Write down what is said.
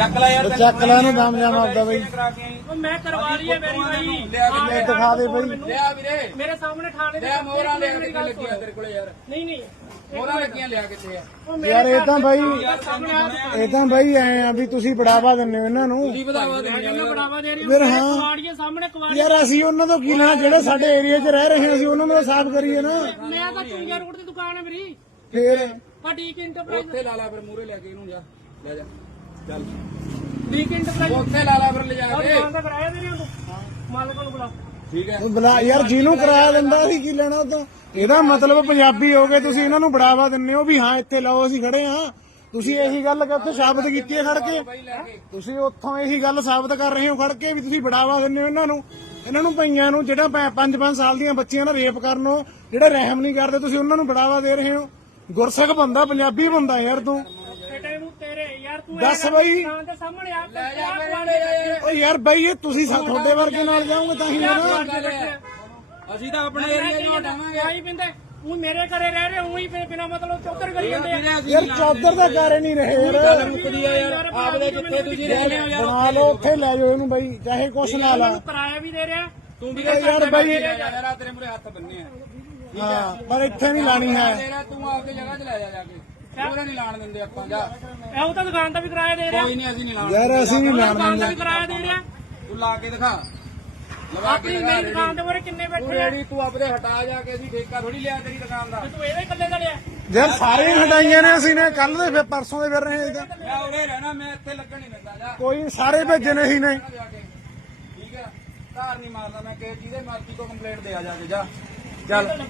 ਚੱਕ ਲੈ ਯਾਰ ਚੱਕ ਲੈ ਇਹਨੂੰ ਦਮ ਜਾਮ ਆਪਦਾ ਬਈ। ਉਹ ਮੈਂ ਕਰਵਾ ਲਈ ਹੈ ਮੇਰੀ ਬਾਈ ਕੇ ਦਿਖਾ ਦੇ ਬਈ। ਲਿਆ ਵੀਰੇ। ਮੇਰੇ ਸਾਹਮਣੇ ਥਾਣੇ ਦੇ ਲਿਆ ਮੋਹਰਾਂ ਲਿਆ ਲੱਗੀਆਂ। ਤੇਰੇ ਕੋਲੇ ਯਾਰ? ਨਹੀਂ ਨਹੀਂ। ਮੋਹਰਾਂ ਲੱਗੀਆਂ ਲਿਆ ਕਿੱਥੇ ਆ। ਯਾਰ ਇਹ ਤਾਂ ਬਾਈ ਇਹ ਤਾਂ ਬਾਈ ਐ ਆ ਵੀ ਤੁਸੀਂ ਬੜਾਵਾ ਦਿੰਦੇ ਹੋ ਇਹਨਾਂ ਨੂੰ। ਮੈਂ ਬੜਾਵਾ ਦੇ ਰਹੀ ਫਿਰ ਹਾਂ ਹਾਂ। ਕੁਆੜੀਆਂ ਸਾਹਮਣੇ ਕੁਆੜੀ ਯਾਰ ਅਸੀਂ ਉਹਨਾਂ ਤੋਂ ਕੀ ਲੈਣਾ ਜਿਹੜੇ ਸਾਡੇ ਏਰੀਆ 'ਚ ਰਹਿ ਰਹੇ ਹਾਂ ਅਸੀਂ ਉਹਨਾਂ ਨੂੰ ਸਾਫ਼ ਕਰੀਏ ਨਾ। ਮੈਂ ਤਾਂ ਚੁੰਗਿਆ ਰੋਡ ਦੀ ਦੁਕਾਨ ਹੈ ਮੇਰੀ। ਫੇਰ ਡੀਕ ਇੰਟਰਪ੍ਰਾਈਜ਼ ਉੱਥੇ ਲਾ ਲਾ ਫਿਰ ਮੂਰੇ ਲੈ ਕੇ ਇਹਨੂੰ ਜਾ। ਲੈ ਜਾ। ਚੱਲ। ਡੀਕ ਇੰਟਰਪ੍ਰਾਈਜ਼ ਉੱਥੇ ਲਾ ਲਾ ਫਿਰ ਲੈ ਜਾ ਉਹ ਕੇ। ਦੁਕਾਨ ਦਾ ਕਰਾਇਆ ਦੇ ਰਹੀ ਉਹਨੂੰ ਮਾਲਕ ਨੂੰ ਬੁਲਾ। ਠੀਕ ਹੈ। ਉਹ ਬਲਾ ਯਾਰ ਜਿਹਨੂੰ ਕਿਰਾਇਆ ਦਿੰਦਾ ਸੀ ਕੀ ਲੈਣਾ ਉਹ ਤੋਂ ਇਹਦਾ ਮਤਲਬ ਪੰਜਾਬੀ ਹੋ ਗਏ ਤੁਸੀਂ ਇਹਨਾਂ ਨੂੰ ਬੜਾਵਾ ਦਿੰਦੇ ਹੋ ਵੀ ਹਾਂ ਇੱਥੇ ਲਾਓ ਅਸੀਂ ਖੜੇ ਹਾਂ। ਤੁਸੀਂ ਇਹੀ ਗੱਲ ਕਿ ਉੱਥੇ ਸਾਬਤ ਕੀਤੀ ਹੈ ਖੜ ਕੇ। ਤੁਸੀਂ ਉੱਥੋਂ ਇਹੀ ਗੱਲ ਸਾਬਤ ਕਰ ਰਹੇ ਹੋ ਖੜ ਕੇ ਵੀ ਤੁਸੀਂ ਬੜਾਵਾ ਦਿੰਦੇ ਹੋ ਇਹਨਾਂ ਨੂੰ। ਇਹਨਾਂ ਨੂੰ ਪਈਆਂ ਨੂੰ ਜਿਹੜਾ 5-5 ਸਾਲ ਦੀਆਂ ਬੱਚੀਆਂ ਨਾਲ ਰੇਪ ਕਰਨੋ ਜਿਹੜਾ ਰਹਿਮ ਨਹੀਂ ਕਰਦੇ ਤੁਸੀਂ ਉਹਨਾਂ ਨੂੰ ਬੜਾਵਾ ਦੇ ਰਹੇ ਹੋ। ਗੁਰਸਿੱਖ ਬੰਦਾ ਪੰਜਾਬੀ ਬੰਦਾ ਯਾਰ ਤੂੰ। ਦੱਸ ਬਈ। ਦੇ ਸਾਹਮਣੇ ਆ ਲੈ ਜਾ ਆ ਫਿਰ ਓ ਯਾਰ ਬਈ ਇਹ ਤੁਸੀਂ ਸਾ- ਤੁਹਾਡੇ ਵਰਗੇ ਨਾਲ ਜਾਓਗੇ ਤਾਂ ਹੀ ਨਾ ਅਸੀਂ ਤਾਂ ਆਪਣੇ ਏਰੀਆ ਨੂੰ ਹਟਾਵਾਂਗੇ ਆਈ ਪਿੰਦੇ ਉਹ ਮੇਰੇ ਘਰੇ ਰਹਿ ਰਹੇ ਉਹੀ ਬਿਨਾ ਮਤਲਬ ਚੌਧਰ ਕਰੀ ਜਾਂਦੇ ਆ। ਯਾਰ ਚੌਧਰ ਦਾ ਕਰ ਨਹੀਂ ਰਹੇ ਯਾਰ। ਮੁੱਕਦੀ ਆ ਯਾਰ। ਆਪਦੇ ਜਿੱਥੇ ਤੁਸੀਂ ਰਹਿੰਦੇ ਹੋ ਯਾਰ ਬਣਾ ਲਓ ਉੱਥੇ ਲੈ ਜਾਓ ਇਹਨੂੰ ਬਈ ਚਾਹੇ ਕੁਛ ਲਾ ਲਾ। ਮੈਨੂੰ ਕਿਰਾਇਆ ਵੀ ਦੇ ਰਿਹਾ। ਤੂੰ ਵੀ ਯਾਰ ਬਾਈ- ਤੇਰੇ ਮੂਰੇ ਹੱਥ ਬੰਨੇ ਆ। ਹਾਂ ਪਰ ਇੱਥੇ ਨਹੀਂ ਲਾਣੀ ਹੈ। ਤੇਰਾ ਤੂੰ ਆਪਦੀ ਜਗ੍ਹਾ 'ਚ ਲੈ ਜਾ ਜਾ ਕੇ। ਉਹਨੇ ਨਹੀਂ ਲਾਣ ਦਿੰਦੇ ਆਪਾਂ ਜਾ। ਇਹ ਉਹ ਤਾਂ ਦੁਕਾਨ ਦਾ ਵੀ ਕਿਰਾਇਆ ਦੇ ਰਿਹਾ। ਕੋਈ ਨਹੀਂ ਅਸੀਂ ਨਹੀਂ ਲਾਣ ਯਾਰ ਅਸੀਂ ਨਹੀਂ ਲਾਣ ਦੁਕਾਨ ਦਾ ਦਿੰਦੇ ਵੀ ਕਿਰਾਇਆ ਦੇ ਰਿਹਾ। ਤੂੰ ਲਾ ਕੇ ਦਿਖਾ। ਲਵਾ ਕੇ ਆਪਣੀ ਦਿਖਾ ਮੇਰੀ ਦੁਕਾਨ ਦੇ। ਮੂਹਰੇ ਕਿੰਨੇ ਤੂੰ ਬੈਠੇ ਆ। ਰੇੜੀ ਤੂੰ ਆਪਦੇ ਹਟਾ ਜਾ ਕੇ ਅਸੀਂ ਠੇਕਾ ਥੋੜੀ ਲਿਆ ਤੇਰੀ ਦੁਕਾਨ ਦਾ। ਤੂੰ ਇਹਦੇ ਇਕੱਲੇ ਦਾ ਲਿਆ। ਯਾਰ ਸਾਰੇ ਹਟਾਈਆਂ ਨੇ ਅਸੀਂ ਨੇ। ਕੱਲ ਦੇ ਫਿਰ ਪਰਸੋਂ ਦੇ ਫਿਰ ਰਹੇ ਮੈਂ ਉਰੇ ਰਹਿਣਾ ਮੈਂ ਇੱਥੇ ਲੱਗਣ ਨਹੀਂ ਦਿੰਦਾ ਜਾ। ਕੋਈ ਸਾਰੇ ਭੇਜੇ ਨੇ ਅਸੀਂ ਨੇ। ਜਾ ਕੇ। ਠੀਕ ਹੈ। ਧਾਰ ਨਹੀਂ ਮਾਰਦਾ ਮੈਂ ਕਿ ਜਿਹਦੇ ਮਰਜ਼ੀ ਤੋਂ ਕੰਪਲੇਂਟ ਦੇ ਆ ਜਾ ਕੇ ਜਾ। ਚੱਲ।